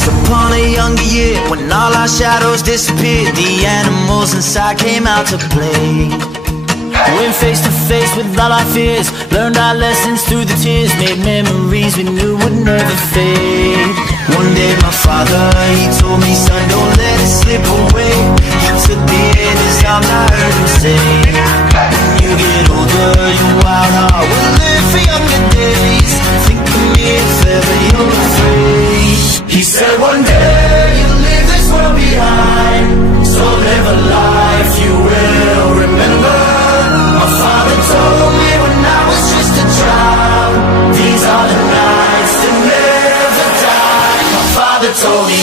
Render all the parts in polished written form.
Once upon a younger year, when all our shadows disappeared, the animals inside came out to play. Went face to face with all our fears, learned our lessons through the tears, made memories we knew would never fade. One day my father, he told me, son, don't let it slip away. He took me in his arms, I heard him say, when you get older, your wild heart will live for younger days. Think of me if ever you're afraid. He said one day you'll leave this world behind, so live a life you will remember. My father told me when I was just a child, these are the nights that never die. My father told me.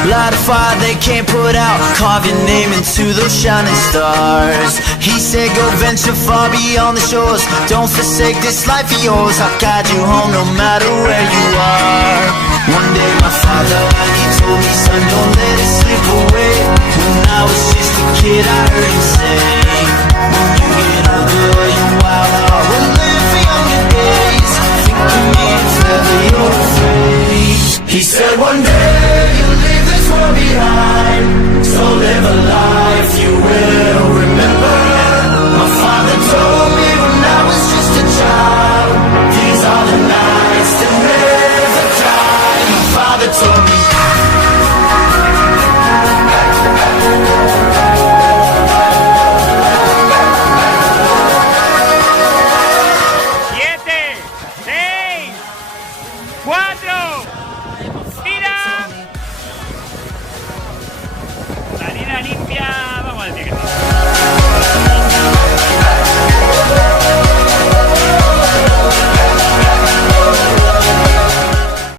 Light a fire they can't put out, carve your name into those shining stars. He said go venture far beyond the shores, don't forsake this life of yours. I'll guide you home no matter where you are. One day my father, he told me, son, don't let it slip away. When I was just a kid I heard him say, when you